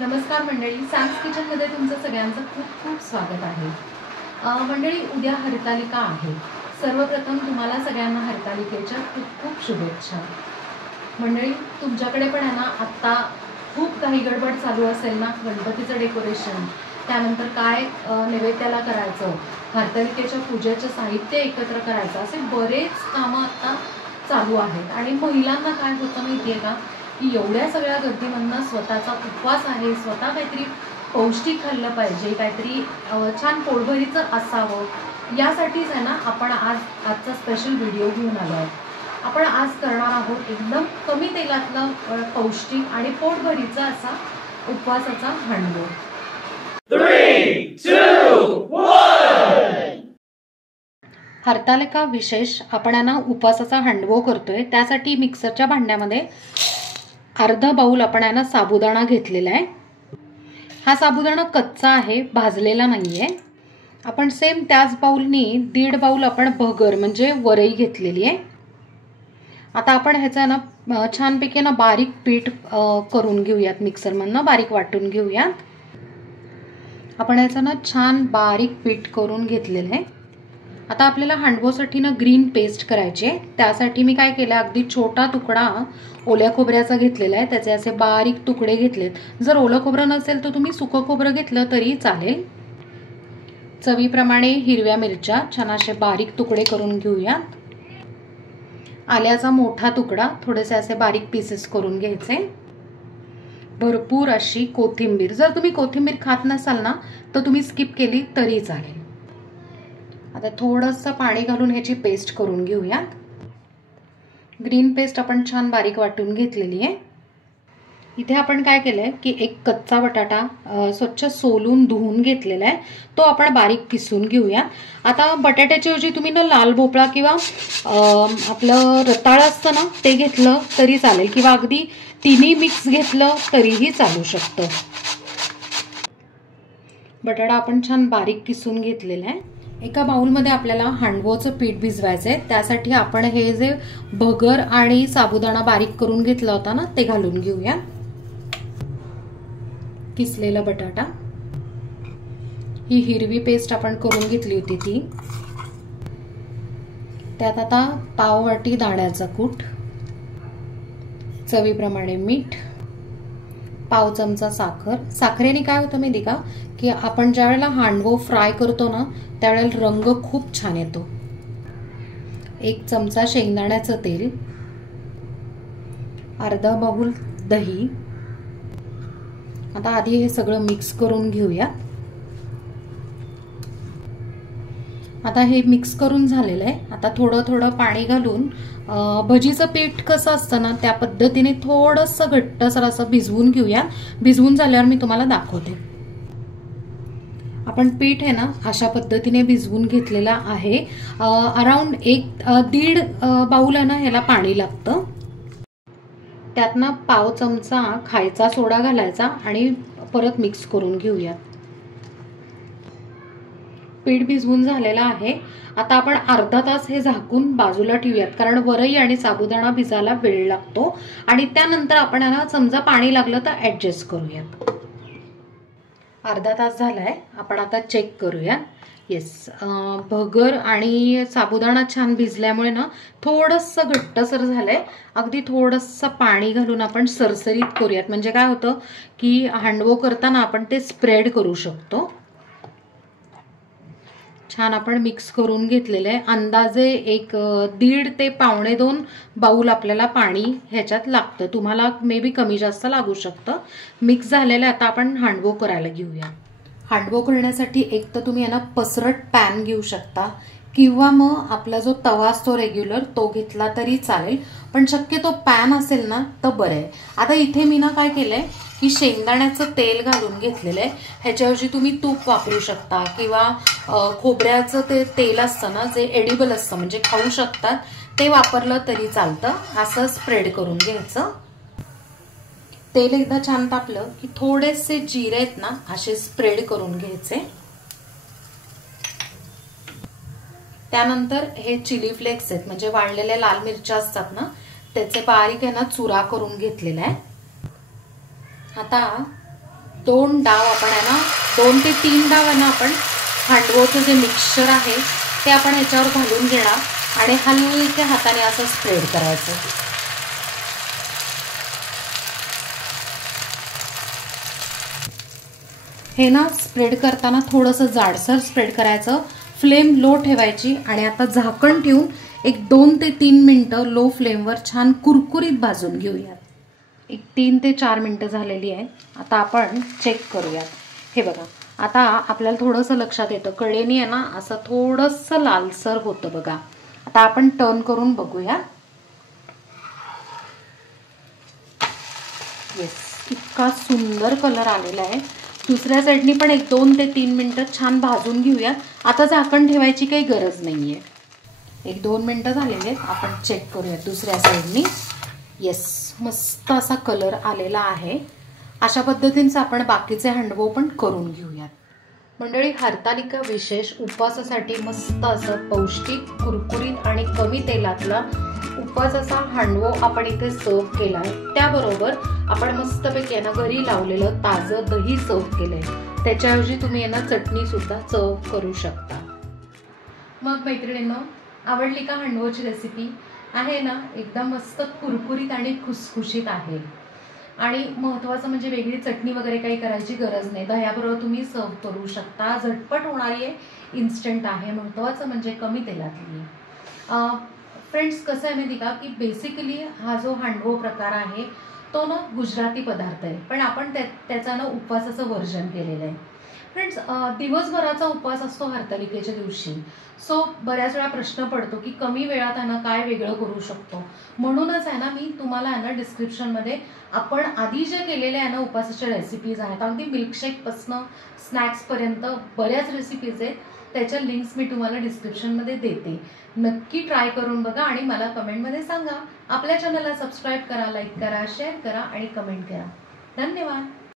नमस्कार मंडळी, सॅम्स किचनमध्ये तुमचं सगळ्यांचं खूप खूप स्वागत आहे। मंडळी, उद्या हरतालिका आहे। सर्वप्रथम तुम्हाला सगळ्यांना हरतालिकेच्या खूप खूप शुभेच्छा। मंडळी, तुमच्याकडे पण आहे ना आत्ता खूप काही गडबड चालू असेल ना, गणपतीचं डेकोरेशन, त्यानंतर काय नैवेद्याला करायचं, हरतालिकेच्या पूजेचं साहित्य एकत्र करायचं, असे बरेच कामं आता चालू आहेत। आणि महिलांना काय होतं माहिती आहे का, की एवढ्या सगळ्या गर्दीमधनं स्वतःचा उपवास आहे, स्वतः काहीतरी पौष्टिक खाल्लं पाहिजे, काहीतरी छान पोटभरीचं असावं, यासाठीच आहे ना आपण आजचा स्पेशल व्हिडिओ घेऊन आलो आहोत। आपण आज करणार आहोत एकदम कमी तेलातलं पौष्टिक आणि पोटभरीचा असा उपवासाचा हांडवो। 3, 2, 1 हरतालिका विशेष आपण ना उपवासाचा हांडवो करतोय। त्यासाठी मिक्सरच्या भांड्यामध्ये अर्धा बाउल आपण ना साबुदाणा घेतलेला आहे। हा साबुदाणा कच्चा आहे, भाजलेला नाहीये। आपण सेम त्याच बाउलनी 1.5 बाउल आपण भगर म्हणजे वरई घेतलेली आहे। आता आपण ह्याचा ना छानपैकी ना बारीक पीठ करून घेऊयात, मिक्सरमधनं बारीक वाटून घेऊयात। आपण ह्याचा ना छान बारीक पीठ करून घेतलेलं आहे। आता आपल्याला हांडवोसाठी ना ग्रीन पेस्ट करायची आहे। त्यासाठी मी काय केलं, अगदी छोटा तुकडा ओल्या खोबऱ्याचा घेतलेला आहे, त्याचे असे बारीक तुकडे घेतलेत। जर ओलं खोबरं नसेल तर तुम्ही सुकं खोबरं घेतलं तरी चालेल। चवीप्रमाणे हिरव्या मिरच्या छान असे बारीक तुकडे करून घेऊयात। आल्याचा मोठा तुकडा, थोडेसे असे बारीक पीसेस करून घ्यायचे। भरपूर अशी कोथिंबीर, जर तुम्ही कोथिंबीर खात नसाल ना तर तुम्ही स्किप केली तरी चालेल। आता थोडंसं पाणी घालून ह्याची पेस्ट करून घेऊयात। ग्रीन पेस्ट आपण छान बारीक वाटून घेतलेली आहे। इथे आपण काय केलंय की एक कच्चा बटाटा स्वच्छ सोलून धुवून घेतलेला आहे, तो आपण बारीक किसून घेऊया। आता बटाट्याच्या ऐवजी तुम्ही ना लाल भोपळा किंवा आपलं रताळं असतं ना ते घेतलं तरी चालेल, किंवा अगदी तिन्ही मिक्स घेतलं तरीही चालू शकतं। बटाटा आपण छान बारीक किसून घेतलेला आहे। एका बाउलमध्ये आपल्याला हांडवोचं पीठ भिजवायचंय। त्यासाठी आपण हे जे भगर आणि साबुदाणा बारीक करून घेतला होता ना ते घालून घेऊया। किसलेला बटाटा, ही हिरवी पेस्ट आपण करून घेतली होती ती, त्यात आता पाववाटी दाण्याचा कूट, चवीप्रमाणे मीठ, पाव चमचा साखर। साखरेने काय होतं माहिती का, की आपण ज्या वेळेला हांडवो फ्राय करतो ना त्यावेळेला रंग खूप छान येतो। 1 चमचा शेंगदाण्याचं तेल, अर्धा बाउल दही। आता आधी हे सगळं मिक्स करून घेऊया। आता हे मिक्स करून झालेलं आहे। आता थोडं थोडं पाणी घालून भजीचं पीठ कसं असतं ना त्या पद्धतीने थोडंसं घट्टसर असं भिजवून घेऊया। भिजवून झाल्यावर मी तुम्हाला दाखवते। आपण पीठ आहे ना अशा पद्धतीने भिजवून घेतलेला आहे। अराउंड 1.5 बाउल आहे ना ह्याला पाणी लागतं। त्यात ना पाव चमचा खायचा सोडा घालायचा आणि परत मिक्स करून घेऊया। पीठ भिजवून झालेला आहे। आता आपण अर्धा तास हे झाकून बाजूला ठेवूयात, कारण वरई आणि साबुदाणा भिजायला वेळ लागतो आणि त्यानंतर आपण ना समजा पाणी लागलं तर ऍडजस्ट करूयात। अर्धा तास झालाय, आपण आता चेक करूया। येस, भगर आणि साबुदाणा छान भिजल्यामुळे ना थोडंसं घट्टसर झालंय। अगदी थोडंसं पाणी घालून आपण सरसरीत करूयात, म्हणजे काय होतं की हांडवो करताना आपण ते स्प्रेड करू शकतो। छान आपण मिक्स करून घेतलेलं आहे। अंदाजे 1.5 ते 1.25 बाउल आपल्याला पाणी ह्याच्यात लागतं। तुम्हाला मे बी कमी जास्त लागू शकतं। मिक्स झालेलं आता आपण हांडवो करायला घेऊया। हांडवो करण्यासाठी एक तर तुम्ही ना पसरट पॅन घेऊ शकता, किंवा मग आपला जो तवा असतो रेग्युलर तो घेतला तरी चालेल, पण शक्यतो पॅन असेल ना तर बरं आहे। आता इथे मी ना काय केलंय की शेंगदाण्याचं तेल घालून घेतलेलं आहे। ह्याच्याऐवजी तुम्ही तूप वापरू शकता, किंवा खोबऱ्याचं ते तेल असतं ना जे एडिबल असतं म्हणजे खाऊ शकतात ते वापरलं तरी चालतं। असं स्प्रेड करून घ्यायचं। तेल एकदा छान तापलं की थोडेसे जिरे आहेत ना असे स्प्रेड करून घ्यायचे। त्यानंतर हे चिली फ्लेक्स आहेत, म्हणजे वाळलेल्या लाल मिरच्या असतात ना त्याचे बारीक आहे ना चुरा करून घेतलेला आहे। आता 2 डाव आपण आहे ना 2 ते 3 डाव आहे ना आपण हांडवोचं जे मिक्सचर आहे ते आपण ह्याच्यावर घालून घेणार आणि हलक्या हाताने असं स्प्रेड करायचं. हे ना स्प्रेड करताना थोडंसं जाडसर स्प्रेड करायचं. फ्लेम लो ठेवायची आणि आता झाकण ठेवून एक 2 ते 3 मिनिटं लो फ्लेमवर छान कुरकुरीत भाजून घेऊयात. एक 3 ते 4 मिनिटं झालेली आहे. आता आपण चेक करूयात. हे बघा, आता आपल्याला थोडंसं लक्षात येतं कडेने आहे ना असं थोडंसं लालसर होतं बघा. आता आपण टर्न करून बघूया. येस, इतका सुंदर कलर आलेला आहे. दुसऱ्या साईडनी पण एक 2 ते 3 मिनिटं छान भाजून घेऊया. आता झाकण ठेवायची काही गरज नाहीये. एक 2 मिनिटं झालेले आहेत. आपण चेक करूया दुसऱ्या साईडनी. येस, मस्त असा कलर आलेला आहे. अशा पद्धतीने आपण बाकीचे हांडवो पण करून घेऊयात. मंडळी, हरतालिका विशेष उपवासासाठी मस्त असं पौष्टिक, कुरकुरीत आणि कमी तेलातला उपवासाचा हांडवो आपण इथे सर्व केलाय. त्याबरोबर आपण मस्तपैकी ना घरी लावलेलं ताजं दही सर्व केलंय. त्याच्याऐवजी तुम्ही ना चटणी सुद्धा सर्व करू शकता. मग मैत्रिणींनो, आवडली का हांडवोची रेसिपी? आहे ना एकदम मस्त कुरकुरीत आणि खुसखुशीत आहे. आणि महत्त्वाचं म्हणजे वेगळी चटणी वगैरे काही करायची गरज नाही. दह्याबरोबर तुम्ही सर्व करू शकता. झटपट होणारी आहे, इन्स्टंट आहे. महत्त्वाचं म्हणजे कमी तेलातली. फ्रेंड्स, कसं आहे माहिती का की बेसिकली हा जो हांडवो प्रकार आहे तो ना गुजराती पदार्थ आहे, पण आपण त्याचा ना उपवासाचं वर्जन केलेलं आहे. फ्रेंड्स, दिवसभराचा उपवास असतो हरतालिकेच्या दिवशी. सो बऱ्याच वेळा प्रश्न पडतो की कमी वेळात आहे ना काय वेगळं करू शकतो. म्हणूनच आहे ना मी तुम्हाला आहे ना डिस्क्रिप्शनमध्ये आपण आधी जे केलेले आहे ना उपवासाच्या रेसिपीज आहेत, अगदी मिल्कशेकपासनं स्नॅक्सपर्यंत बऱ्याच रेसिपीज आहेत. त्याच्या लिंक्स मी तुम्हाला डिस्क्रिप्शनमध्ये देते. नक्की ट्राय करून बघा आणि मला कमेंटमध्ये सांगा. आपल्या चॅनलला सबस्क्राईब करा, लाईक करा, शेअर करा आणि कमेंट करा. धन्यवाद.